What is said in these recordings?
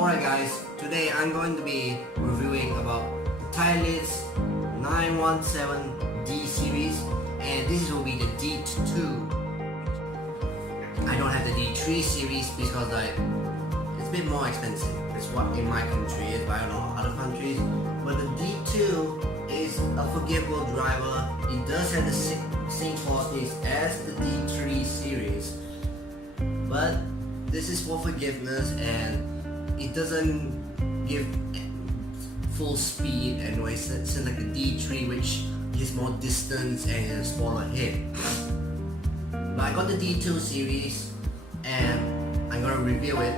Alright guys, today I'm going to be reviewing about Titleist 917D series, and this will be the D2. I don't have the D3 series because it's a bit more expensive. It's what in my country is, but I don't know other countries. But the D2 is a forgivable driver. It does have the same qualities as the D3 series, but this is for forgiveness and it doesn't give full speed anyway, since like the D3 which gives more distance and a smaller hit. But I got the D2 series and I'm gonna review it,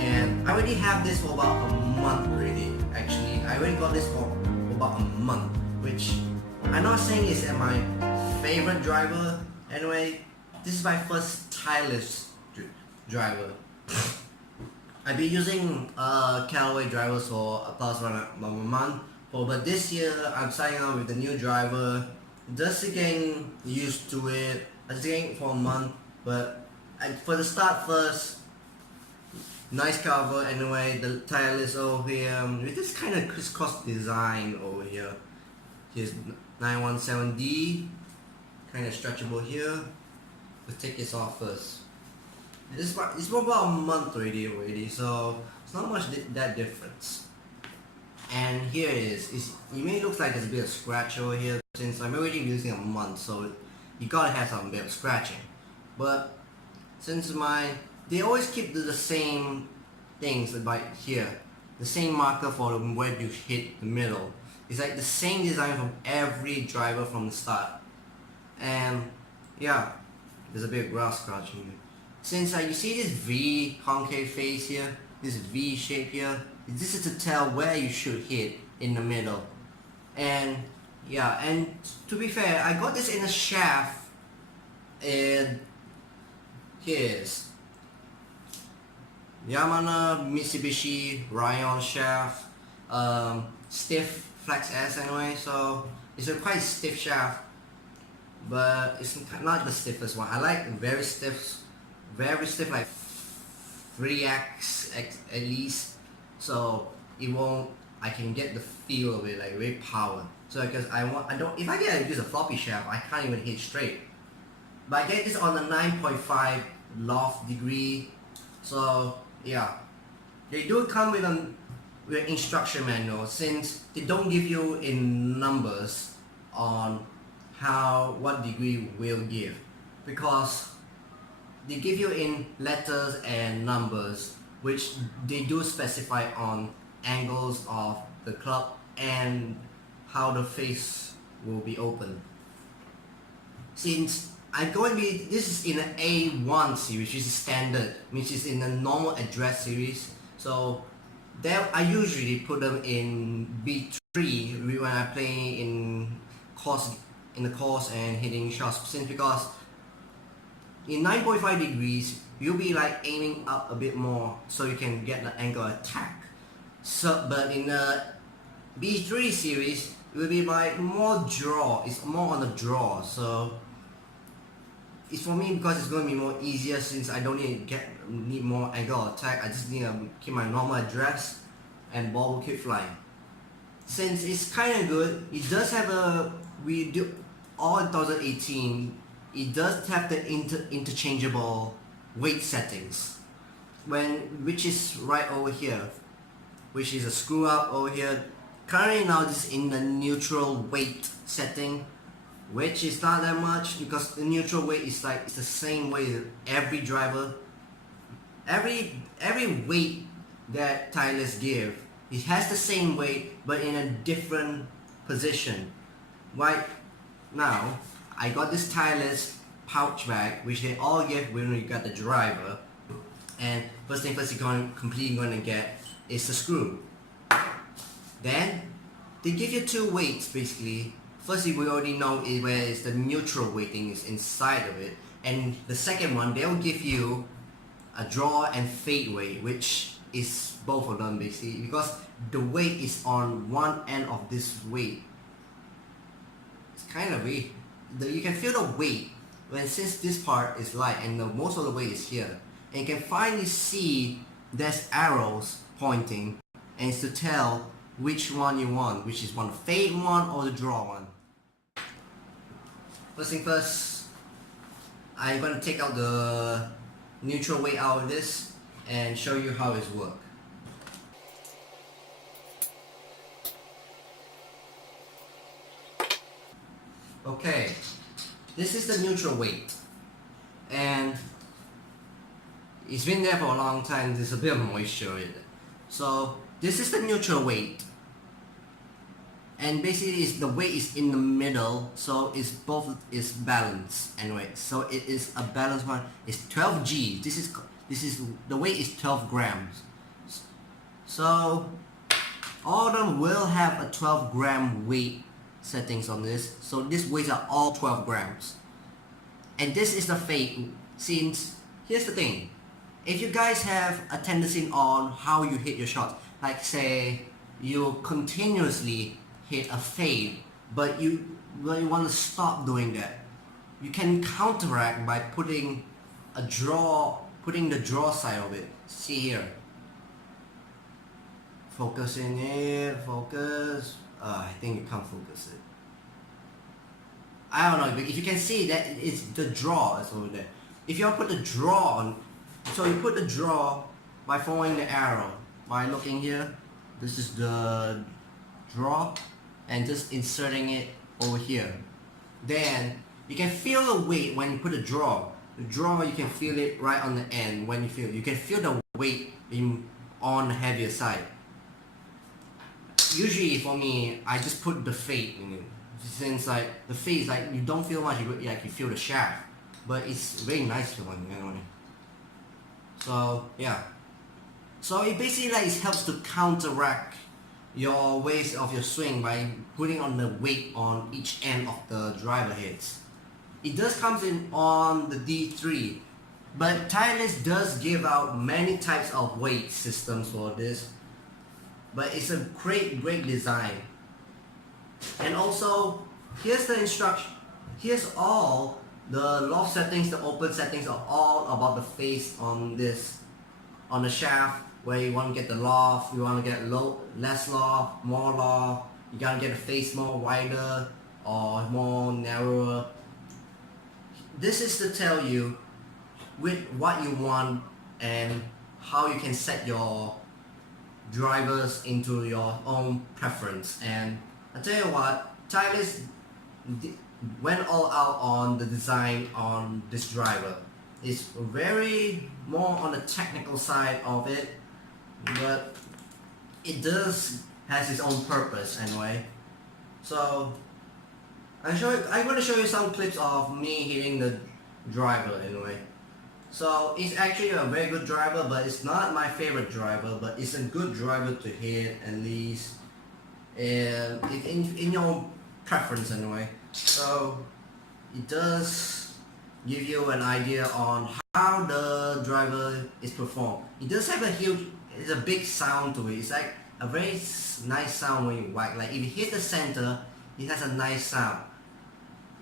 and I already have this for about a month already. Actually, I already got this for about a month, which I'm not saying is my favorite driver. Anyway, this is my first Titleist driver. I've been using Callaway drivers for about a month, but this year I'm starting out with the new driver, just getting used to it. I was getting it for a month, but for the start first, nice cover anyway, the Titleist over here, with this kind of crisscross design over here. Here's 917D, kind of stretchable here. Let's take this off first. It's for about a month already, so it's not much that difference. And here it is. It may look like there's a bit of scratch over here, since I'm already using a month, so you gotta have some bit of scratching. But since they always keep the same things right here, the same marker for where you hit the middle. It's like the same design from every driver from the start. And yeah, there's a bit of grass scratching. Since you see this V concave face here, this V shape here, this is to tell where you should hit in the middle. And yeah, and to be fair, I got this in a shaft, and here's Yamaha Mitsubishi Rayon shaft, stiff flex S anyway, so it's a quite stiff shaft, but it's not the stiffest one. I like very stiff, like 3x at least, so it won't. I can get the feel of it, like very power. So because if I get to use a floppy shaft, I can't even hit straight. But I get this on the 9.5 loft degree. So yeah, they do come with an instruction manual, since they don't give you in numbers on what degree will give, because they give you in letters and numbers, which they do specify on angles of the club and how the face will be open. Since this is in an A1 series, which is standard, which is in a normal address series, so there I usually put them in B3 when I play in the course and hitting shots, since because in 9.5 degrees, you'll be like aiming up a bit more so you can get the angle attack. So, but in the B3 series, it will be like more draw. It's more on the draw. So it's for me, because it's going to be more easier, since I don't need more angle attack. I just need to keep my normal address and ball will keep flying. Since it's kind of good, it does have all in 2018. It does have the interchangeable weight settings, which is right over here, which is a screw up over here. Currently now this is in the neutral weight setting, which is not that much, because the neutral weight is like it's the same weight every driver. Every weight that Titleist give, it has the same weight but in a different position. Right now I got this Titleist pouch bag, which they all give when you got the driver. And first thing first, you're completely going to get is the screw. Then they give you two weights basically. Firstly, we already know where is the neutral weighting is inside of it, and the second one they'll give you a draw and fade weight, which is both of them basically, because the weight is on one end of this weight. It's kind of weird. You can feel the weight since this part is light and most of the weight is here, and you can finally see there's arrows pointing, and it's to tell which one you want, which is the fade one or the draw one. First thing first, I'm going to take out the neutral weight out of this and show you how it works. Okay, this is the neutral weight, and it's been there for a long time. There's a bit of moisture in it. So this is the neutral weight, and basically the weight is in the middle, so it's both is balanced anyway. So it is a balanced one. It's 12 G. This is the weight is 12 grams. So all of them will have a 12 gram weight settings on this. So these weights are all 12 grams. And this is the fade. Since here's the thing, if you guys have a tendency on how you hit your shots, like say you continuously hit a fade, but you want to stop doing that, you can counteract by putting the draw side of it. See here, focusing it, focus. I think you can't focus it. I don't know, but if you can see that it's the draw is over there. If you put the draw on, so you put the draw by following the arrow, by looking here, this is the draw, and just inserting it over here. Then you can feel the weight when you put the draw. The draw, you can feel it right on the end. When you can feel the weight on the heavier side. Usually for me, I just put the fade in it. Since like the fade is like you don't feel much, you feel the shaft, but it's very nice feeling, you know. So yeah, so it basically like it helps to counteract your ways of your swing by putting on the weight on each end of the driver heads. It does comes in on the D3, but Titleist does give out many types of weight systems for this. But it's a great design. And also, here's the instruction. Here's all the loft settings, the open settings are all about the face on this, on the shaft, where you want to get the loft, you want to get less loft, more loft, you gotta get the face more wider or more narrower. This is to tell you with what you want and how you can set your drivers into your own preference. And I tell you what, Titleist went all out on the design on this driver. It's very more on the technical side of it, but it does has its own purpose anyway. So I'm going to show you some clips of me hitting the driver anyway. So it's actually a very good driver, but it's not my favorite driver, but it's a good driver to hit at least in your preference anyway. So it does give you an idea on how the driver is performed. It does have it's a big sound to it. It's like a very nice sound when you whack. Like if you hit the center, it has a nice sound.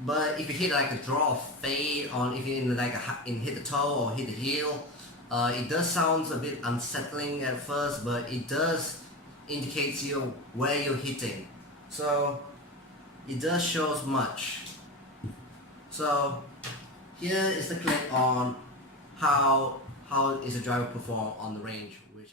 But if you hit like a draw or fade on, if you hit the toe or hit the heel, it does sound a bit unsettling at first, but it does indicate to you where you're hitting. So it does shows much. So here is the clip on how is the driver perform on the range, which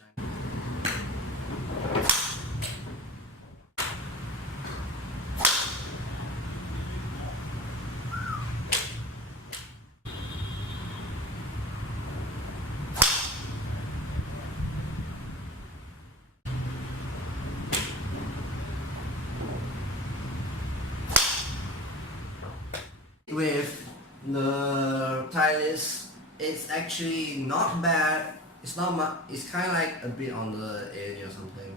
with the Titleist, it's actually not bad. It's not much. It's kind of like a bit on the edge or something.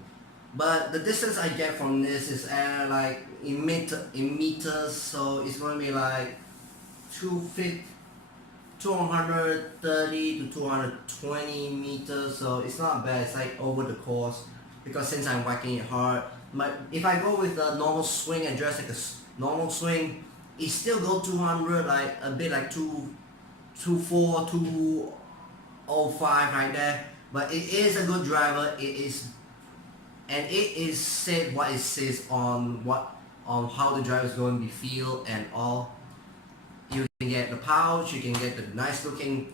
But the distance I get from this is like in meters, so it's going to be like 230 to 220 meters. So it's not bad. It's like over the course, because since I'm whacking it hard. But if I go with a normal swing and just like a normal swing, it still go 200, like a bit like 224, 205 right there. but it is a good driver. It is, and it is said what it says on how the driver is going to be feel and all. You can get the pouch, you can get the nice looking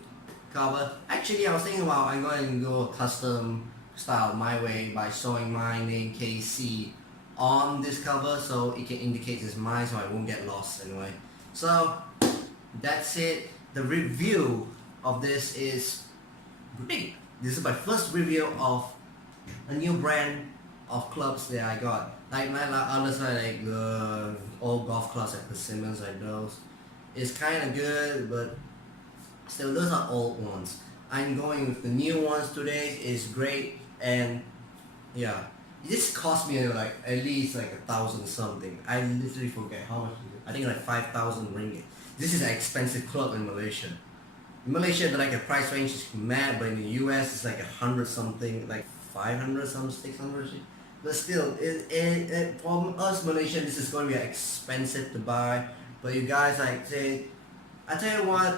cover. Actually, I was thinking about I'm going to go custom style my way by showing my name KC on this cover so it can indicate it's mine so I won't get lost anyway. So that's it. The review of this is great. This is my first review of a new brand of clubs that I got. Like my others are like the old golf clubs like the Simmons, like those. It's kind of good, but still those are old ones. I'm going with the new ones today. It's great, and yeah, this cost me like at least like 1,000 something. I literally forget how much. I think like 5,000 ringgit. This is an expensive club in Malaysia. In Malaysia, the like a price range is mad, but in the US it's like 100 something, like 500 some 600. But still, for us Malaysian, this is going to be expensive to buy. But you guys like say, I tell you what,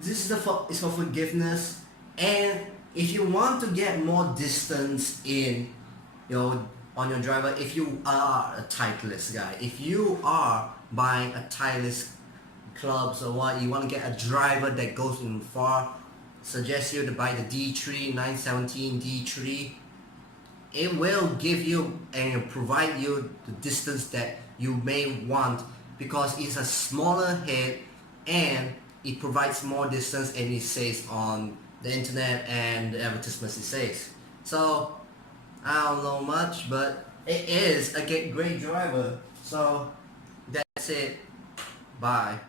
this is it's for forgiveness, and if you want to get more distance in on your driver, if you are a Titleist guy, if you are buying a Titleist clubs or what, you want to get a driver that goes in far, suggest you to buy the D3 917 D3. It will give you and provide you the distance that you may want because it's a smaller head and it provides more distance, and it says on the internet and the advertisements it says. So I don't know much, but it is a great driver. So that's it. Bye.